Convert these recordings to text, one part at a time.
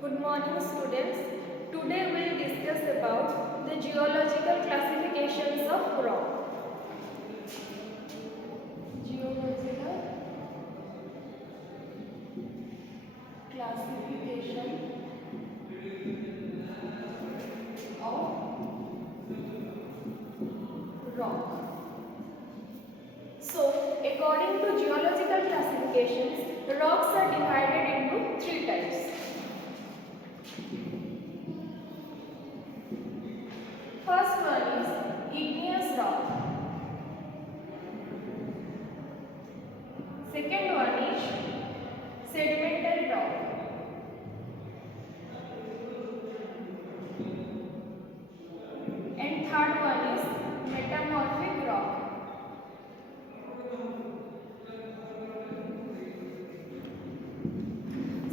Good morning students. Today we will discuss about the geological classifications of rock. Geological classification of rock. So, according to geological classifications, rocks are divided into three types. First one is igneous rock. Second one is sedimentary rock. And third one is metamorphic rock.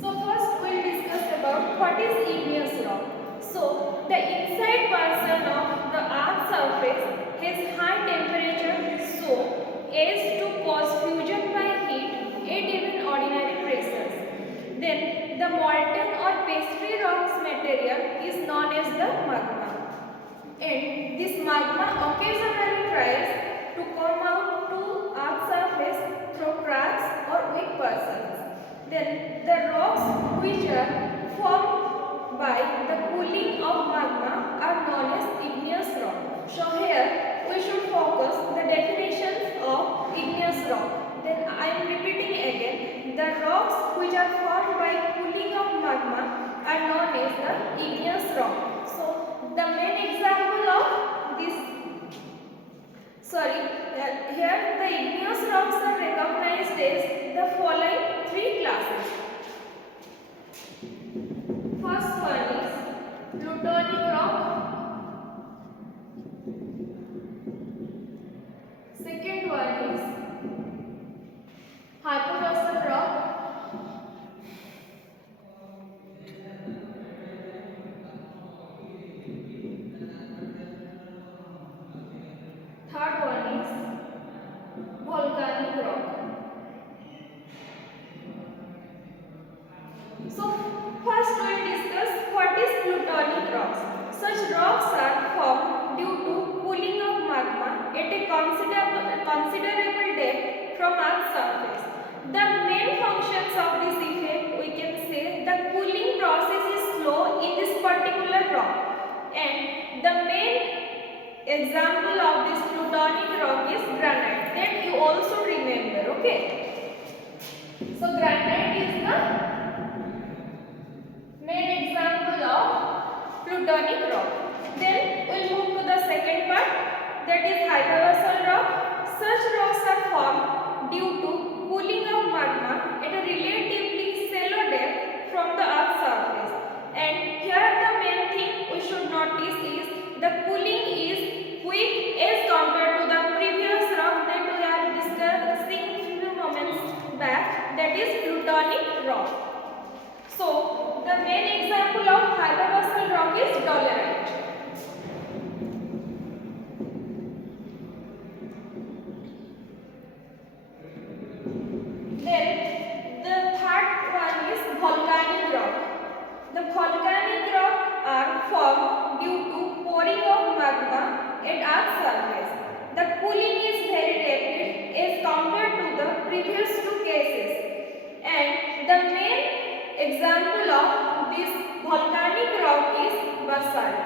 So first we will discuss about what is igneous rock. So the inside portion of the earth's surface has high temperature so as to cause fusion by heat at even ordinary pressures. Then the molten or pastry rocks material is known as the magma. And this magma occasionally tries to come out to earth's surface through cracks or weak portions. Then the rocks which are formed by the cooling of magma are known as igneous rock. So here we should focus the definitions of igneous rock. Then I am repeating again, the rocks which are formed by cooling of magma are known as the igneous rock. So the main example of this, here the igneous rocks are recognized as the following three classes. First one is plutonic rock. Second one is hypobasal rock. Third one is volcanic rock. So first we will discuss what is plutonic rocks. Such rocks are formed due to cooling of magma at a considerable depth from Earth's surface. The main functions of this effect, we can say the cooling process is slow in this particular rock, and the main example of this plutonic rock is granite, that you also remember, okay? So granite is the main example of plutonic rock. Then we will move to the second part, that is hypobasal rock. Such rocks are formed due to cooling of magma at a relatively shallow depth from the Earth's surface. And here the main thing we should notice is the cooling is quick as compared to the previous rock that we are discussing few moments back, that is plutonic rock. So the main example of hypobasal rock is dolerite. Then the third one is volcanic rock. The volcanic rock are formed due to pouring of magma at Earth's surface. The cooling is very rapid as compared to the previous two cases, and the main example of this volcanic rock is basalt.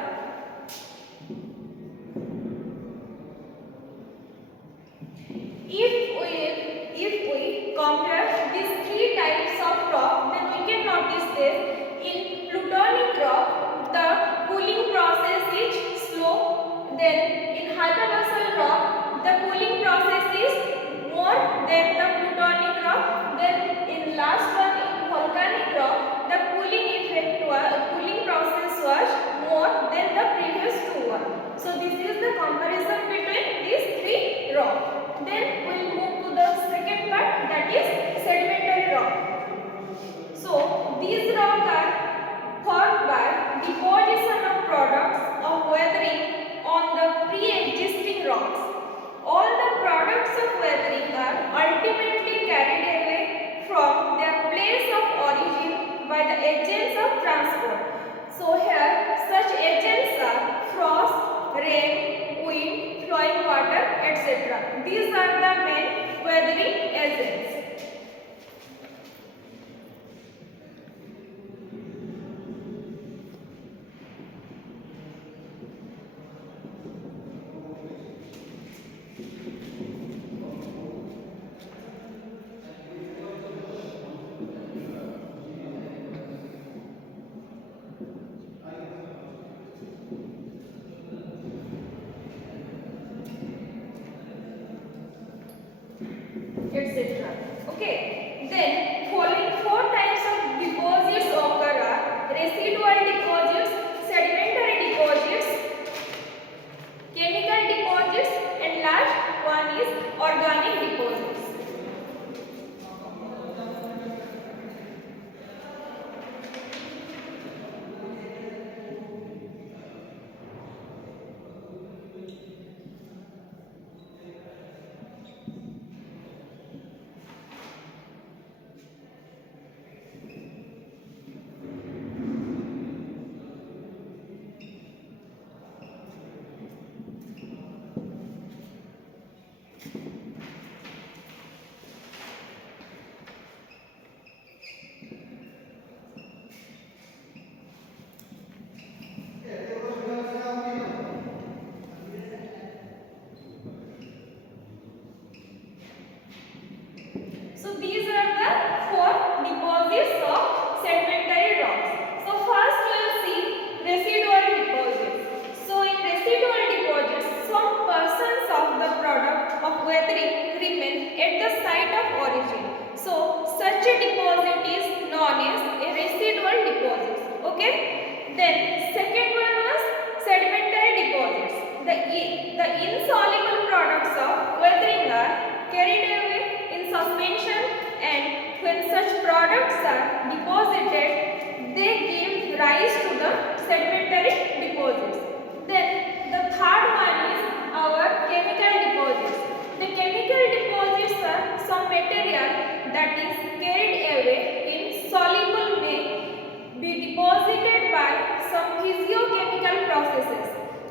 Then second one was sedimentary deposits. The insoluble products of weathering are carried away in suspension, and when such products are deposited, they give rise to the sedimentary deposits. Then the third one is our chemical deposits. The chemical deposits are some material that is carried away in soluble way, be deposited by some physiochemical processes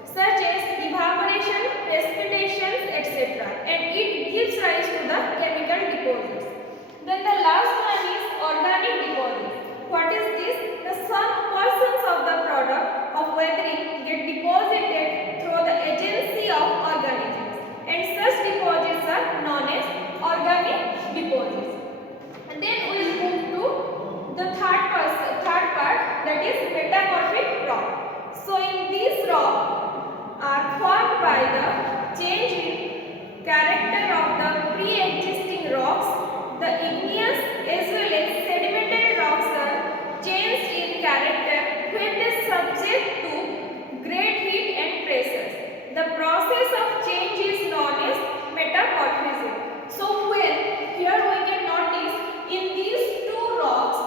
such as evaporation, precipitation, etc., and it gives rise to the chemical deposits. Then the last one is organic deposits. What is this? The some portions of the product of weathering get deposited through the agency of organisms, and such deposits are known as organic deposits. And then we will move to the third part, that is metamorphic rock. So in these rock are formed by the change in character of the pre-existing rocks. The igneous as well as sedimentary rocks are changed in character when they subject to great heat and pressures. The process of change is known as metamorphism. So when here we can notice in these two rocks,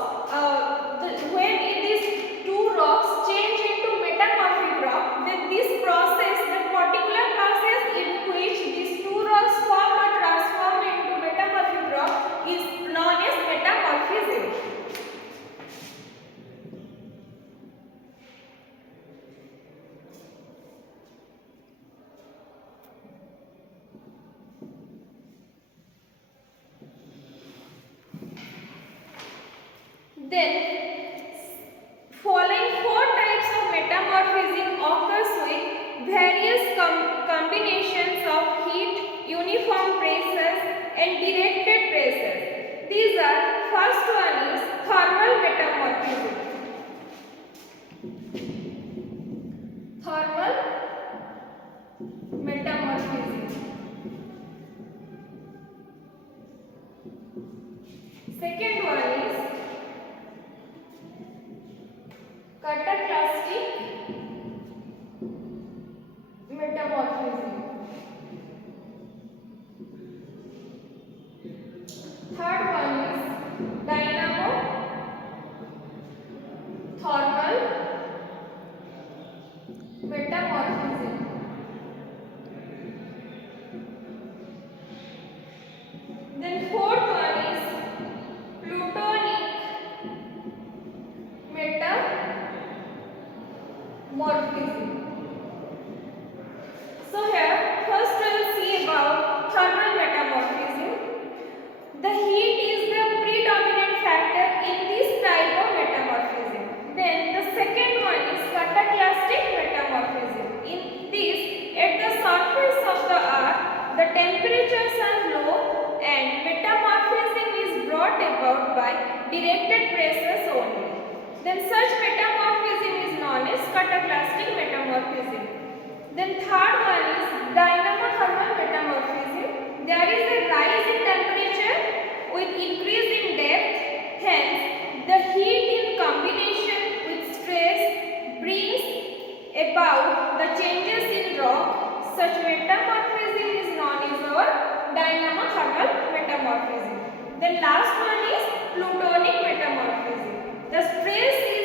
when these two rocks change into metamorphic rock, then this process, the particular process in which these two rocks form or transform into metamorphic rock is known as metamorphism. Then, following four types of metamorphism occurs with various combinations of heat, uniform pressures, and directed pressures. These are, first one is thermal metamorphism. Thermal metamorphism. Second one is cataclysmic metamorphism. Third one is dynamo thermal metamorphism. Then fourth one is plutonic metamorphism. So here first we will see about thermal metamorphism. The heat is the predominant factor in this type of metamorphism. Then the second one is cataclysmic metamorphism. In this, at the surface of the earth, the temperatures are low and metamorphism is brought about by directed pressures only. Then such metamorphism is known as cataclysmic metamorphism. Then third one is dynamo thermal metamorphism. There is a rise in temperature with increase in depth. Hence, the heat in combination with stress brings about the changes in rock. Such metamorphism is known as our dynamo thermal metamorphism. Then last one is plutonic metamorphism. The stress is